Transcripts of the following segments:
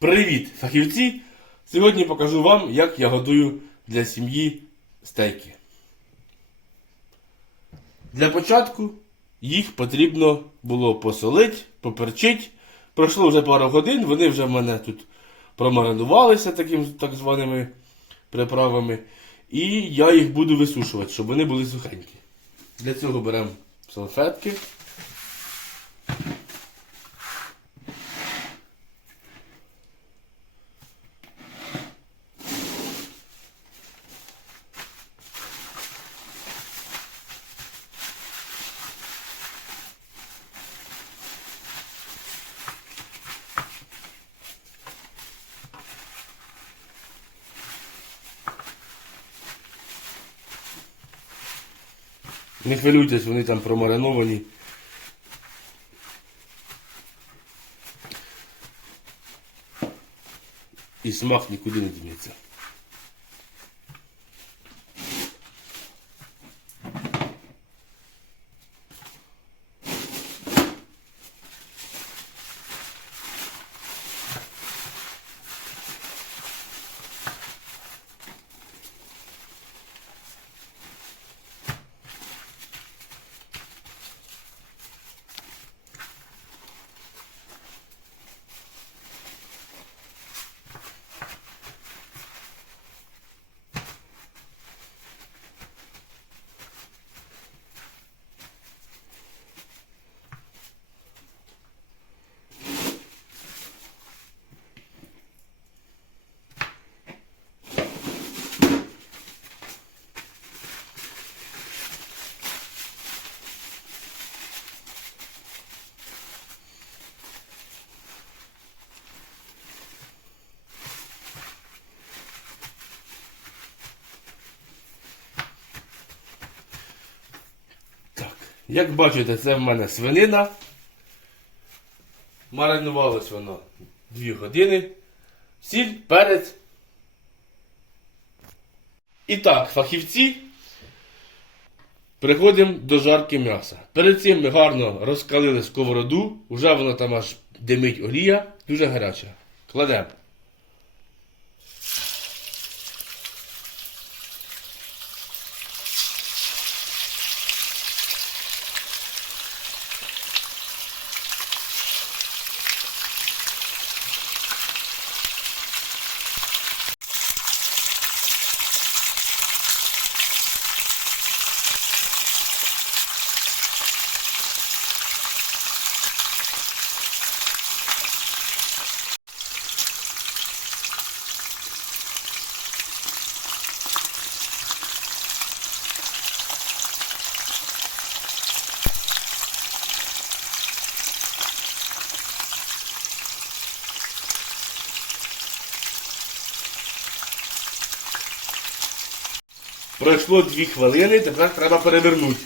Привіт, фахівці! Сьогодні покажу вам, як я готую для сім'ї стейки. Для початку їх потрібно було посолити, поперчити. Пройшло вже пару годин, вони вже в мене тут промаринувалися таким так званими приправами. І я їх буду висушувати, щоб вони були сухенькі. Для цього беремо салфетки. Не хвилюйтесь, вони там промариновані. І смак нікуди не дінеться. Як бачите, це в мене свинина. Маринувалась вона 2 години. Сіль, перець. І так, фахівці. Переходимо до жарки м'яса. Перед цим ми гарно розкалили сковороду, вже вона там аж димить олія, дуже гаряча. Кладемо. Пройшло 2 хвилини, тепер треба перевернути.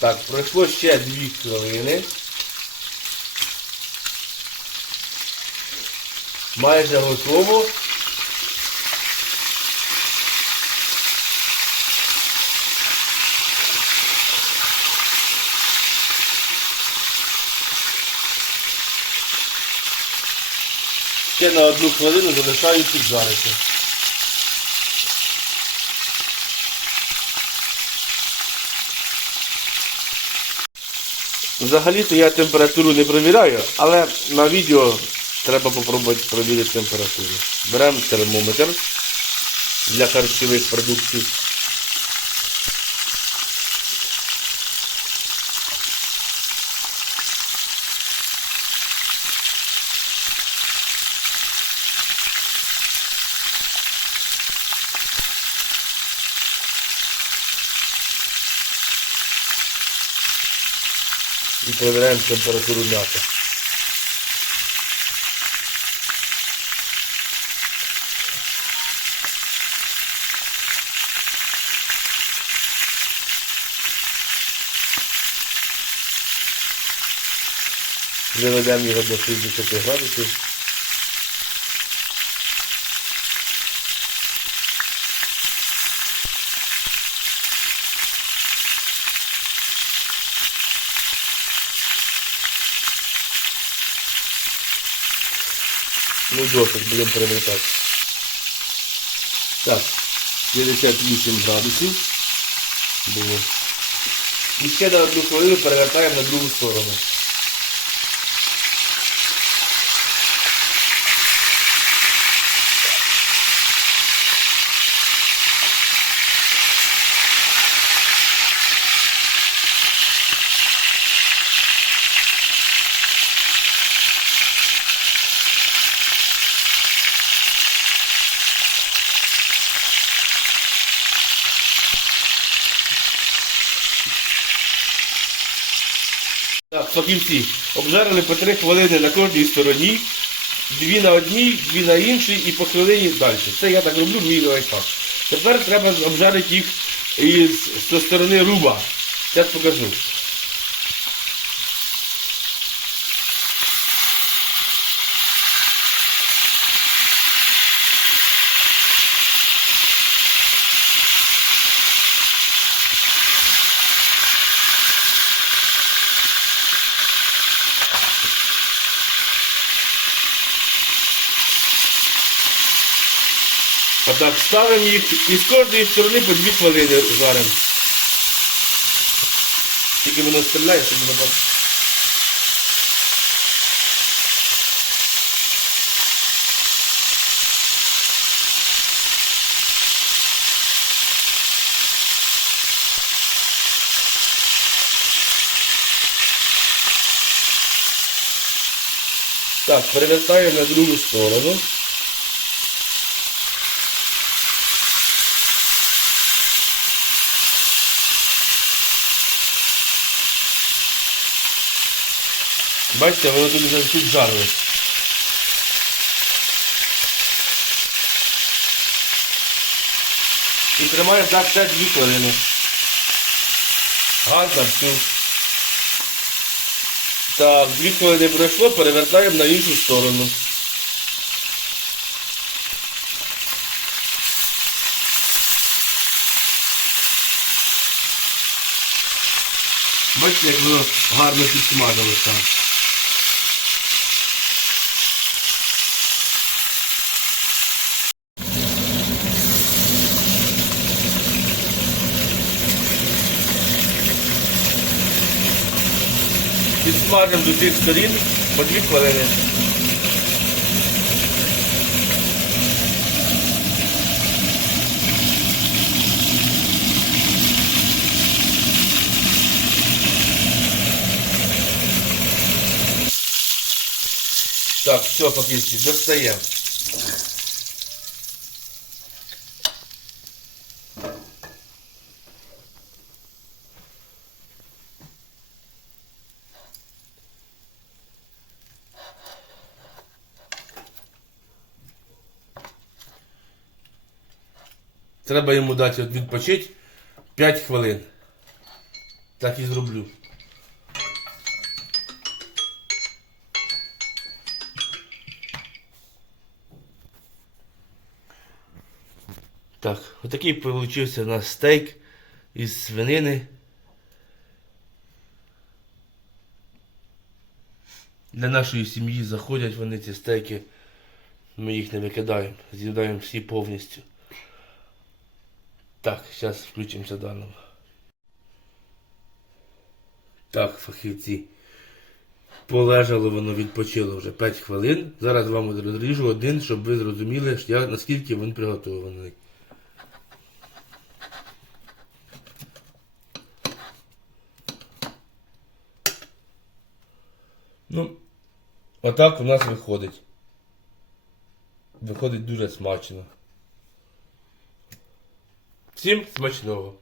Так, пройшло ще 2 хвилини. Майже готово. Ще на одну хвилину залишаю піджарити. Взагалі-то я температуру не перевіряю, але на відео треба попробувати перевірити температуру. Беремо термометр для харчових продуктів. І перевіряємо температуру м'яса. Доведемо його до 60 градусів. Досить, будемо перевертати. Так, 58 градусів було. І ще на одну хвилину перевертаємо на другу сторону. Так, фахівці обжарили по 3 хвилини на кожній стороні, дві на одній, дві на іншій і по хвилині далі. Це я так роблю, мій лайфхак. Тепер треба обжарити їх із зі сторони руба. Зараз покажу. Отак ставимо їх і з кожної сторони по 2 хвилини жаримо. Тільки воно стріляє, щоб воно так. Так, перевертаємо на другу сторону. Бачите, воно тут вже тут жарилось. І тримаємо так ще 2 хвилини. Газ на всю. Так, 2 хвилини пройшло, перевертаємо на іншу сторону. Бачите, як воно гарно підсмажилось. Підсмажимо до всіх сторін по 2 хвилини. Так, все, фактично, достаємо. Треба йому дати відпочити 5 хвилин. Так і зроблю. Так, отакий получився у нас стейк із свинини. Для нашої сім'ї заходять вони ці стейки. Ми їх не викидаємо, з'їдаємо всі повністю. Так, зараз включимося даного. Так, фахівці. Полежало воно, відпочило вже 5 хвилин. Зараз вам розріжу один, щоб ви зрозуміли, наскільки він приготований. Ну, отак у нас виходить. Виходить дуже смачно. Всім смачного!